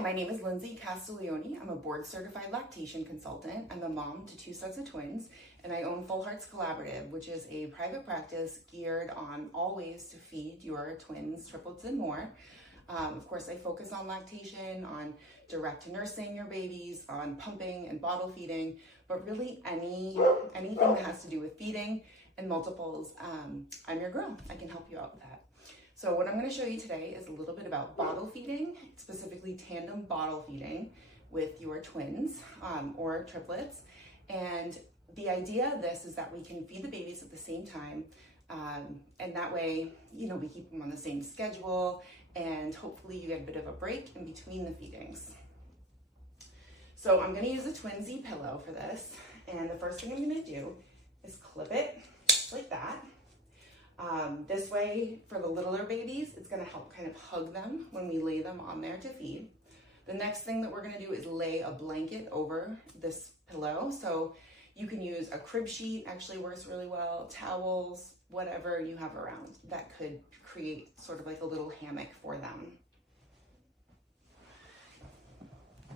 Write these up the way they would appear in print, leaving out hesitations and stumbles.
my name is Lindsay Castiglione. I'm a board certified lactation consultant. I'm a mom to 2 sets of twins, and I own Full Hearts Collaborative, which is a private practice geared on all ways to feed your twins, triplets, and more. Of course, I focus on lactation, on direct nursing your babies, on pumping and bottle feeding, but really anything that has to do with feeding and multiples, I'm your girl. I can help you out with that. So what I'm going to show you today is a little bit about bottle feeding, specifically tandem bottle feeding with your twins or triplets. And the idea of this is that we can feed the babies at the same time. And that way, we keep them on the same schedule, and hopefully you get a bit of a break in between the feedings. So I'm going to use a Twinsy pillow for this. And the first thing I'm going to do is clip it like that. This way, for the littler babies, it's going to help kind of hug them when we lay them on there to feed. The next thing that we're going to do is lay a blanket over this pillow. So you can use a crib sheet, actually works really well, towels, whatever you have around that could create sort of like a little hammock for them.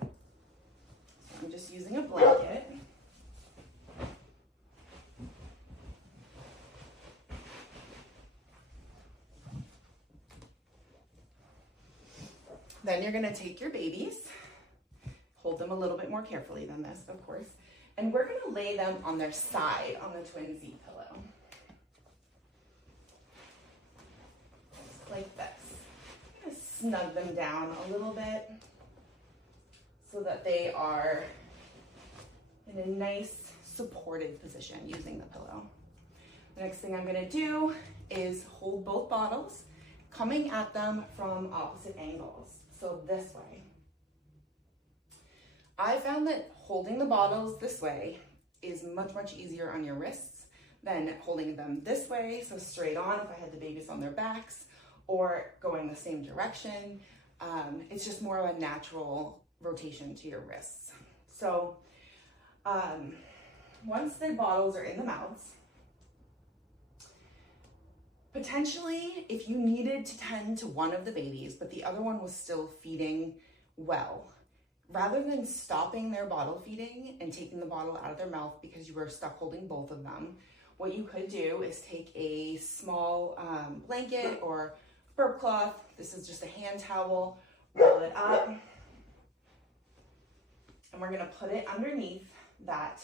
So I'm just using a blanket. Then you're gonna take your babies, hold them a little bit more carefully than this, of course, and we're gonna lay them on their side on the Twinsy pillow. Just like this. I'm gonna snug them down a little bit so that they are in a nice supported position using the pillow. The next thing I'm gonna do is hold both bottles, coming at them from opposite angles. So this way. I found that holding the bottles this way is much easier on your wrists than holding them this way, so straight on if I had the babies on their backs, or going the same direction. It's just more of a natural rotation to your wrists. So once the bottles are in the mouths, potentially, if you needed to tend to one of the babies, but the other one was still feeding well, rather than stopping their bottle feeding and taking the bottle out of their mouth because you were stuck holding both of them, what you could do is take a small blanket or burp cloth. This is just a hand towel, roll it up, and we're gonna put it underneath that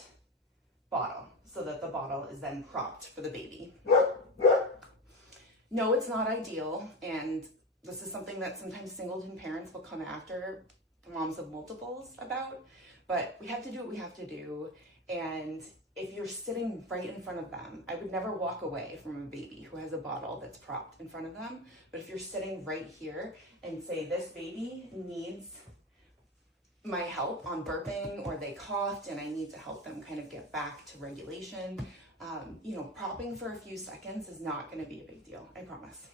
bottle so that the bottle is then propped for the baby. No, it's not ideal, and this is something that sometimes singleton parents will come after moms of multiples about, but we have to do what we have to do. And if you're sitting right in front of them, I would never walk away from a baby who has a bottle that's propped in front of them. But if you're sitting right here and say this baby needs my help on burping, or they coughed and I need to help them kind of get back to regulation, propping for a few seconds is not going to be a big deal, I promise.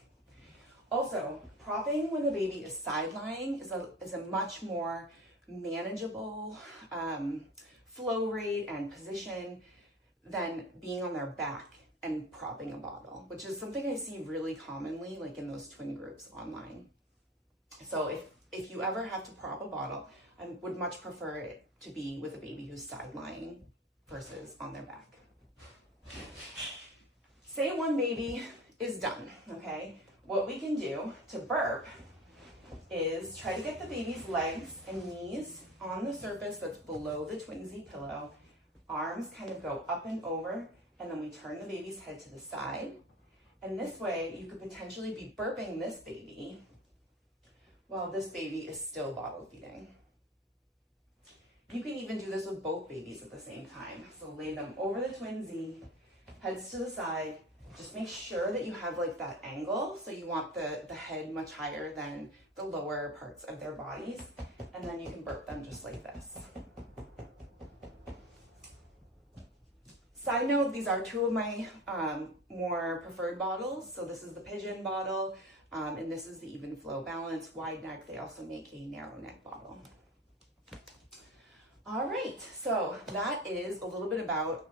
Also, propping when the baby is side lying is a much more manageable flow rate and position than being on their back and propping a bottle, which is something I see really commonly, like in those twin groups online. So if you ever have to prop a bottle, I would much prefer it to be with a baby who's side lying versus on their back. Say one baby is done, okay? What we can do to burp is try to get the baby's legs and knees on the surface that's below the Twinsy pillow. Arms kind of go up and over, and then we turn the baby's head to the side. And this way, you could potentially be burping this baby while this baby is still bottle feeding. You can even do this with both babies at the same time. So lay them over the Twinsy, heads to the side. Just make sure that you have like that angle. So you want the head much higher than the lower parts of their bodies. And then you can burp them just like this. Side note, these are two of my more preferred bottles. So this is the pigeon bottle, and this is the Even Flow Balance wide neck. They also make a narrow neck bottle. All right, so that is a little bit about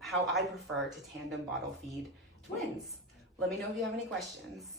how I prefer to tandem bottle feed twins. Let me know if you have any questions.